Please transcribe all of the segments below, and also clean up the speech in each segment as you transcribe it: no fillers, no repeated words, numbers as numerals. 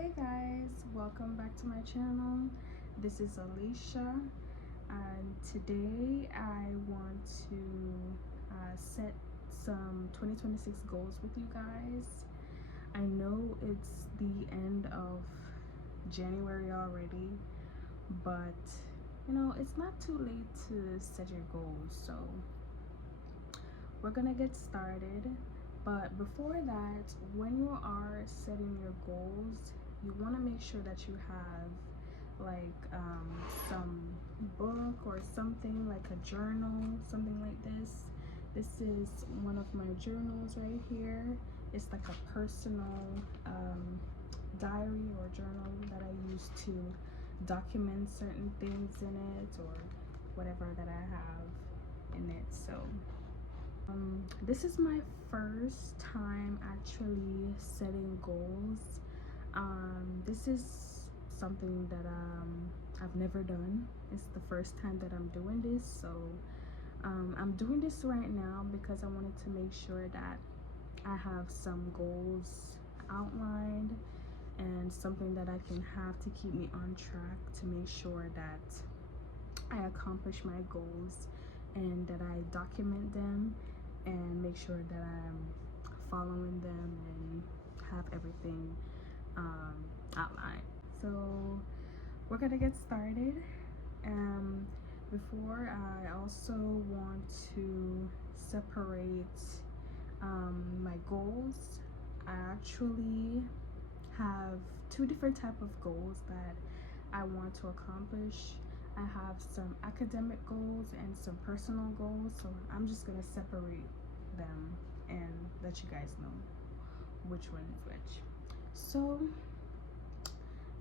Hey guys, welcome back to my channel. This is Alicia, and today I want to set some 2026 goals with you guys. I know it's the end of January already, but it's not too late to set your goals, so we're gonna get started. But before that, when you are setting your goals, you want to make sure that you have like some book or something, like a journal, something like this. This is one of my journals right here. It's like a personal diary or journal that I use to document certain things in it or whatever that I have in it. So this is my first time actually setting goals. This is something that I've never done. It's the first time that I'm doing this, so I'm doing this right now because I wanted to make sure that I have some goals outlined and something that I can have to keep me on track to make sure that I accomplish my goals and that I document them and make sure that I'm following them and have everything outlined. So we're gonna get started. Before, I also want to separate my goals. I actually have two different type of goals that I want to accomplish. I have some academic goals and some personal goals, so I'm just gonna separate them and let you guys know which one is which. So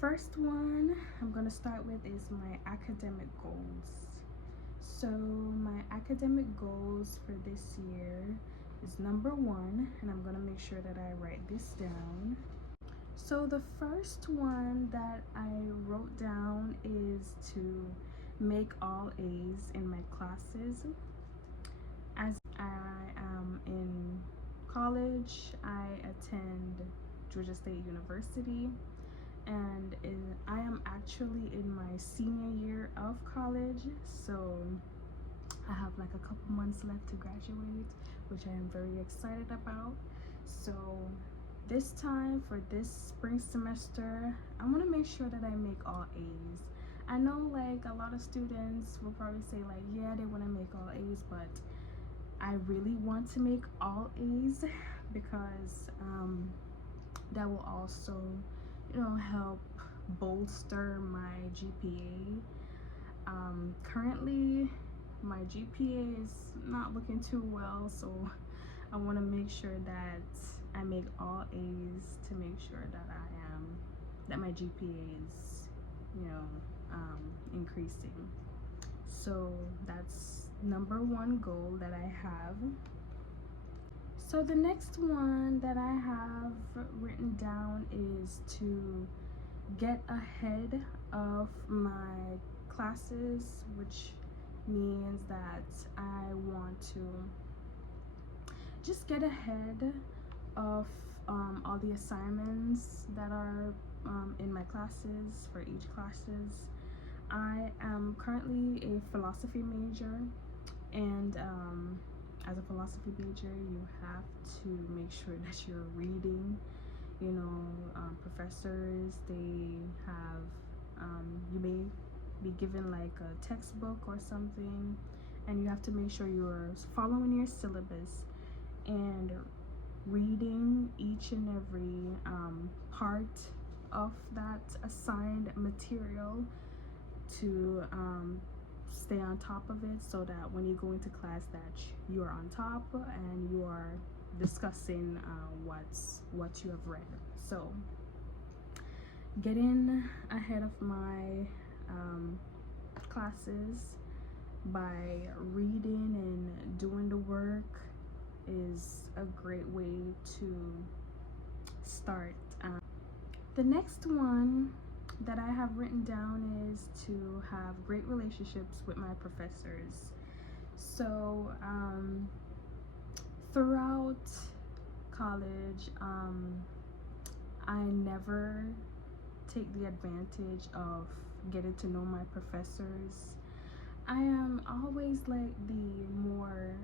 first one I'm gonna start with is my academic goals. So my academic goals for this year is number 1, and I'm gonna make sure that I write this down. So the first one that I wrote down is to make all A's in my classes. As I am in college, I attend Georgia State University, and I am actually in my senior year of college, so I have like a couple months left to graduate, which I am very excited about. So this time for this spring semester, I want to make sure that I make all A's. I know like a lot of students will probably say like, yeah, they want to make all A's, but I really want to make all A's because that will also, help bolster my GPA. Currently, my GPA is not looking too well, so I want to make sure that I make all A's to make sure that my GPA is, increasing. So that's number 1 goal that I have. So the next one that I have written down is to get ahead of my classes, which means that I want to just get ahead of all the assignments that are in my classes for each classes. I am currently a philosophy major, and as a philosophy major, you have to make sure that you're reading. Professors, they have you may be given like a textbook or something, and you have to make sure you're following your syllabus and reading each and every part of that assigned material to stay on top of it, so that when you go into class that you are on top and you are discussing what you have read. So getting ahead of my classes by reading and doing the work is a great way to start. The next one that I have written down is to have great relationships with my professors. So throughout college, I never take the advantage of getting to know my professors. I am always like the more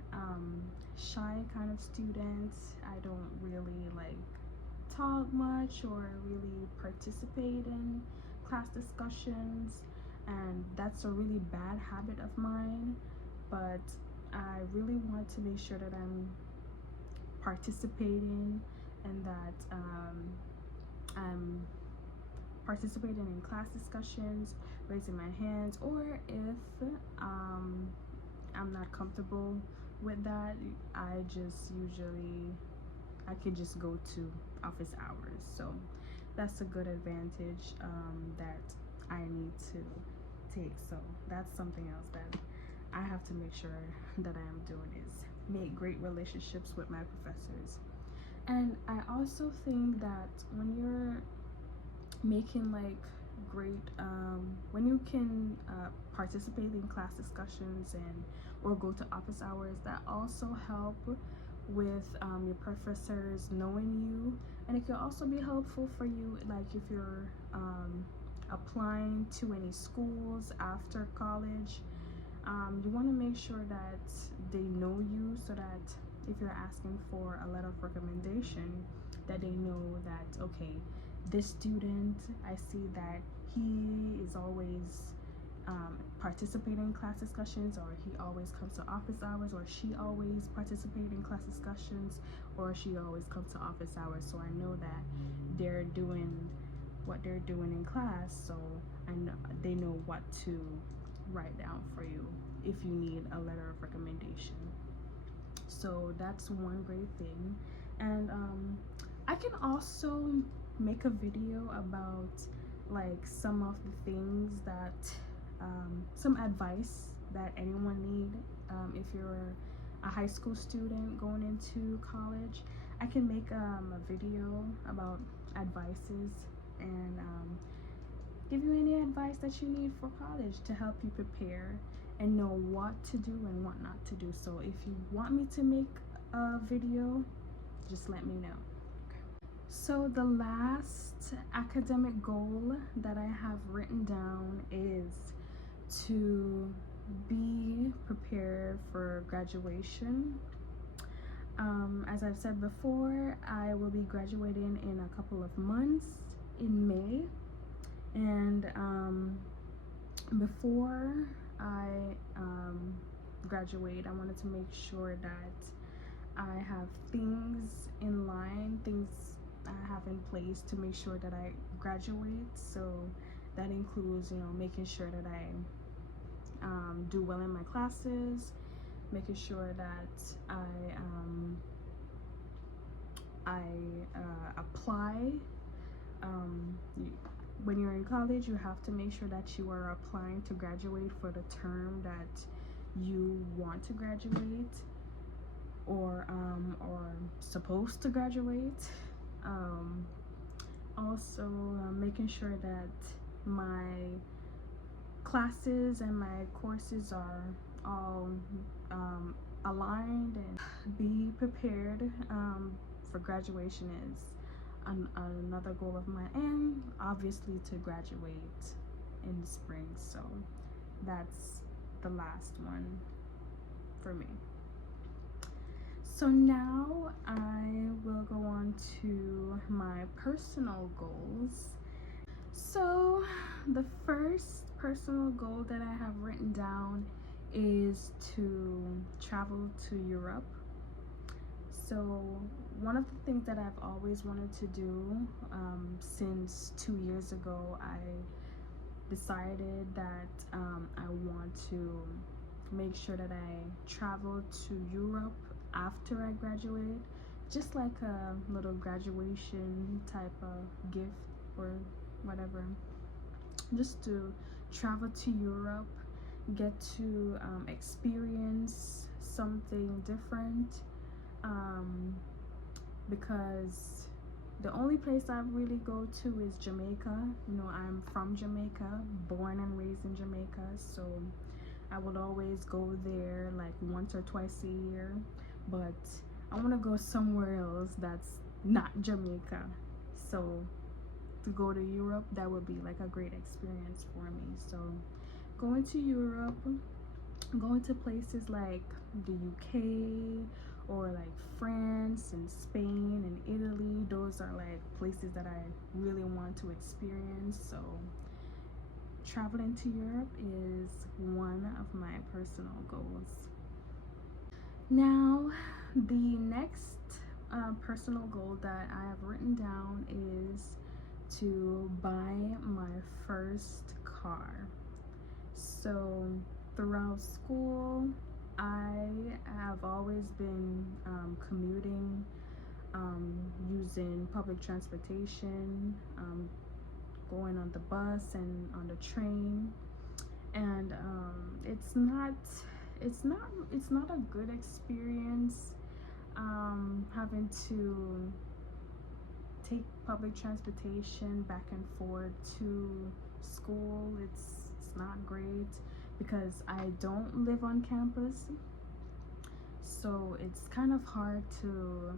shy kind of student. I don't really like talk much or really participate in class discussions, and that's a really bad habit of mine. But I really want to make sure that I'm participating and that I'm participating in class discussions, raising my hands, or if I'm not comfortable with that, I could just go to office hours. So that's a good advantage that I need to take. So that's something else that I have to make sure that I am doing, is make great relationships with my professors. And I also think that when you're making like great when you can participate in class discussions and or go to office hours, that also help with your professors knowing you, and it can also be helpful for you, like if you're applying to any schools after college. You want to make sure that they know you, so that if you're asking for a letter of recommendation, that they know that, okay, this student, I see that he is always participating in class discussions, or he always comes to office hours, or she always participates in class discussions, or she always comes to office hours. So I know that they're doing what they're doing in class, so I know they know what to write down for you if you need a letter of recommendation. So that's one great thing. And I can also make a video about like some of the things that some advice that anyone need if you're a high school student going into college. I can make a video about advices and give you any advice that you need for college to help you prepare and know what to do and what not to do. So if you want me to make a video, just let me know. So the last academic goal that I have written down is to be prepared for graduation. As I've said before, I will be graduating in a couple of months in May, and before I graduate, I wanted to make sure that I have things in line, things I have in place to make sure that I graduate. So that includes, you know, making sure that I do well in my classes, making sure that I apply. When you're in college, you have to make sure that you are applying to graduate for the term that you want to graduate, or supposed to graduate. Also making sure that my classes and my courses are all aligned, and be prepared for graduation is another goal of mine, and obviously to graduate in the spring. So that's the last one for me. So now I will go on to my personal goals. So the first personal goal that I have written down is to travel to Europe. So one of the things that I've always wanted to do since 2 years ago, I decided that I want to make sure that I travel to Europe after I graduate, just like a little graduation type of gift or whatever, just to travel to Europe, get to experience something different, because the only place I really go to is Jamaica. You know, I'm from Jamaica, born and raised in Jamaica, so I would always go there like once or twice a year. But I want to go somewhere else that's not Jamaica. So to go to Europe, that would be like a great experience for me. So going to Europe, going to places like the UK or like France and Spain and Italy, those are like places that I really want to experience. So traveling to Europe is one of my personal goals. Now, the next personal goal that I have written down is to buy my first car. So throughout school, I have always been commuting, using public transportation, going on the bus and on the train, and it's not a good experience having to take public transportation back and forth to school. It's not great because I don't live on campus, so it's kind of hard to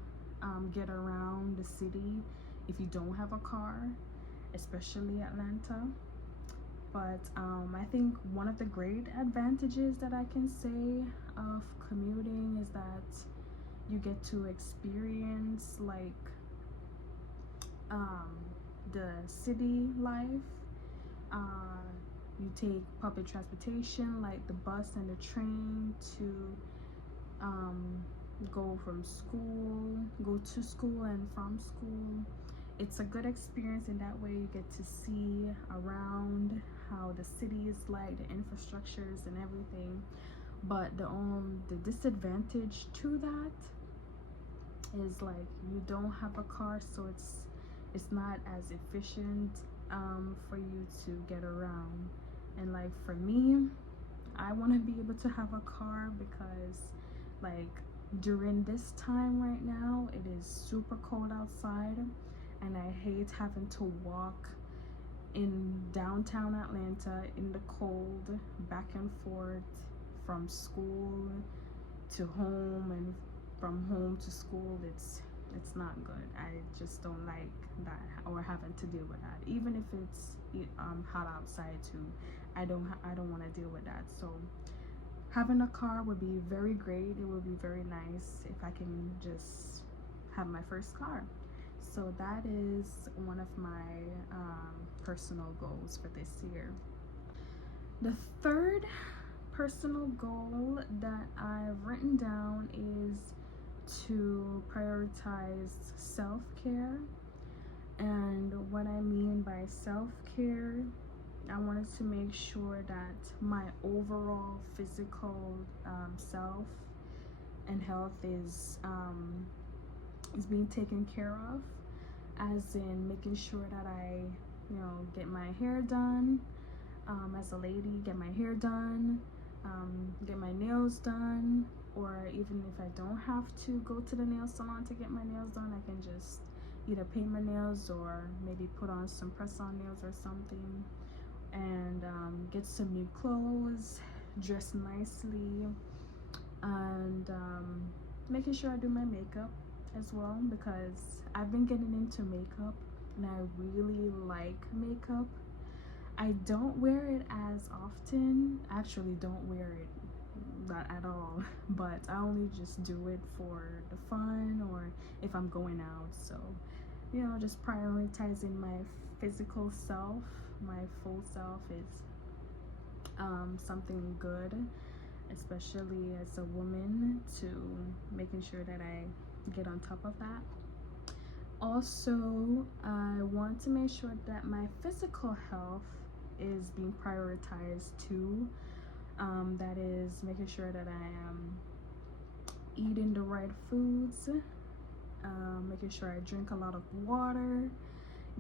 get around the city if you don't have a car, especially Atlanta. But I think one of the great advantages that I can say of commuting is that you get to experience like the city life. You take public transportation like the bus and the train to go to school and from school. It's a good experience in that way. You get to see around how the city is like, the infrastructures and everything. But the disadvantage to that is like you don't have a car, so it's not as efficient for you to get around. And like for me, I want to be able to have a car because like during this time right now, it is super cold outside, and I hate having to walk in downtown Atlanta in the cold back and forth from school to home and from home to school. It's not good. I just don't like that, or having to deal with that. Even if it's hot outside too, I don't want to deal with that. So having a car would be very great. It would be very nice if I can just have my first car. So that is one of my personal goals for this year. The third personal goal that I've written down is to prioritize self-care. And what I mean by self-care, I wanted to make sure that my overall physical self and health is being taken care of, as in making sure that I, get my hair done. As a lady, get my hair done, get my nails done, or even if I don't have to go to the nail salon to get my nails done, I can just either paint my nails or maybe put on some press-on nails or something, and get some new clothes, dress nicely, and making sure I do my makeup as well, because I've been getting into makeup and I really like makeup. I don't wear it as often. I actually don't wear it not at all, but I only just do it for the fun or if I'm going out. So just prioritizing my physical self, my full self, is something good, especially as a woman, to making sure that I get on top of that. Also, I want to make sure that my physical health is being prioritized too. That is making sure that I am eating the right foods, making sure I drink a lot of water,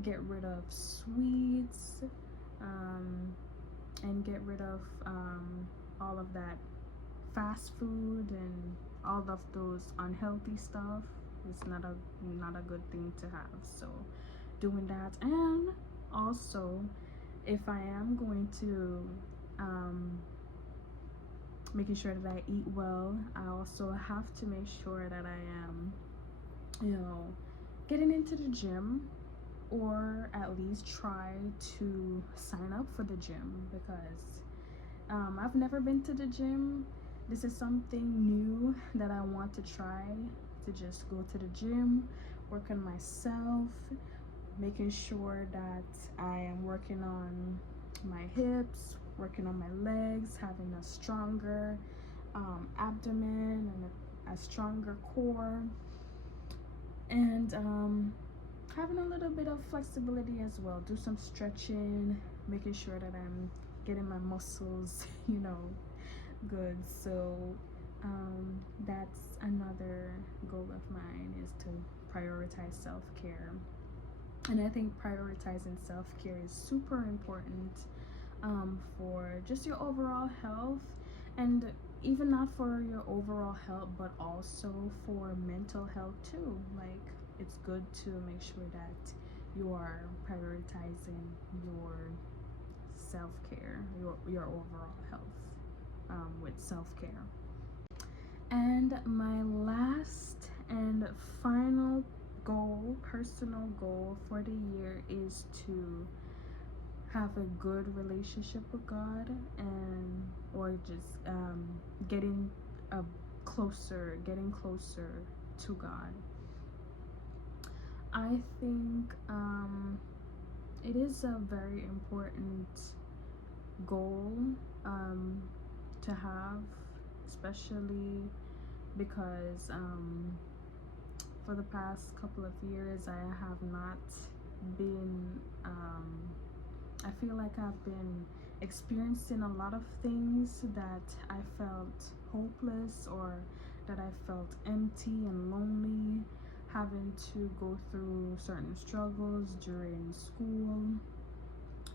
get rid of sweets, and get rid of all of that fast food and all of those unhealthy stuff. It's not a good thing to have. So doing that, and also if I am going to making sure that I eat well, I also have to make sure that I am getting into the gym, or at least try to sign up for the gym, because I've never been to the gym. This is something new that I want to try, to just go to the gym, work on myself, making sure that I am working on my hips, working on my legs, having a stronger abdomen and a stronger core, and having a little bit of flexibility as well. Do some stretching, making sure that I'm getting my muscles, good. So that's another goal of mine, is to prioritize self-care. And I think prioritizing self-care is super important for just your overall health, and even not for your overall health, but also for mental health too. Like, it's good to make sure that you are prioritizing your self-care, your overall health, with self-care. And my last and final goal, personal goal for the year, is to have a good relationship with God, and or just getting closer to God. I think it is a very important goal to have, especially because for the past couple of years I have not been I feel like I've been experiencing a lot of things that I felt hopeless, or that I felt empty and lonely, having to go through certain struggles during school,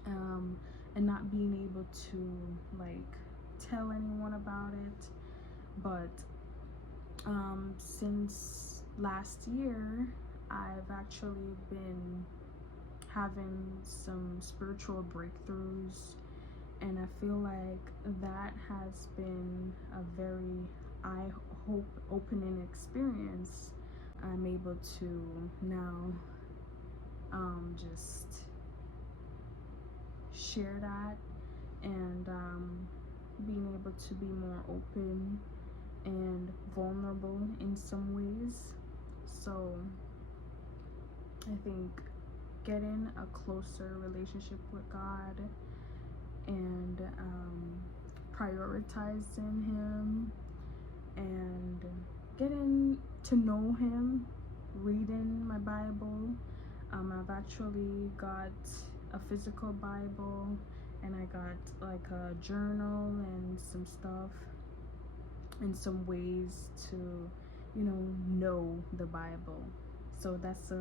and not being able to like tell anyone about it. But since last year, I've actually been having some spiritual breakthroughs, and I feel like that has been a very eye opening experience. I'm able to now just share that, and being able to be more open and vulnerable in some ways. So I think getting a closer relationship with God, and prioritizing Him, and getting to know Him, reading my Bible. I've actually got a physical Bible, and I got like a journal and some stuff, and some ways to know the Bible. So that's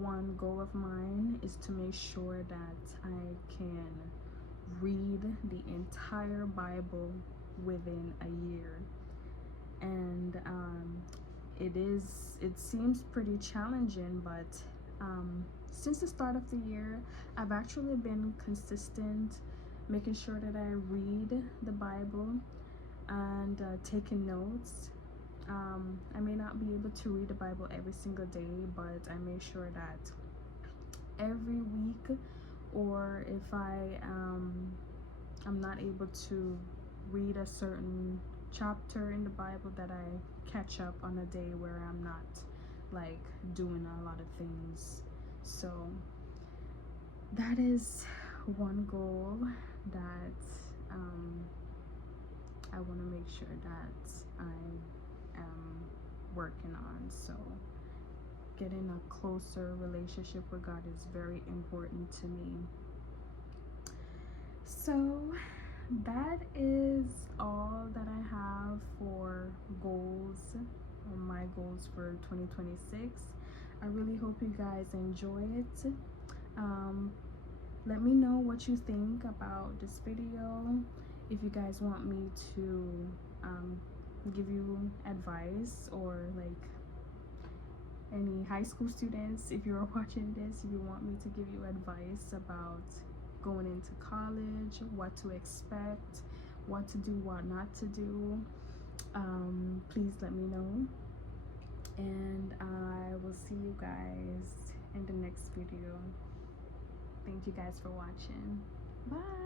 one goal of mine, is to make sure that I can read the entire Bible within a year. And it seems pretty challenging, but since the start of the year, I've actually been consistent, making sure that I read the Bible, and taking notes. I may not be able to read the Bible every single day, but I make sure that every week, or if I'm not able to read a certain chapter in the Bible, that I catch up on a day where I'm not like doing a lot of things. So that is one goal that I want to make sure that I am working on. So getting a closer relationship with God is very important to me. So that is all that I have for goals, or my goals for 2026. I really hope you guys enjoy it. Let me know what you think about this video. If you guys want me to give you advice, or like any high school students, if you're watching this, if you want me to give you advice about going into college, what to expect, what to do, what not to do, please let me know. And I will see you guys in the next video. thank you guys for watching. Bye.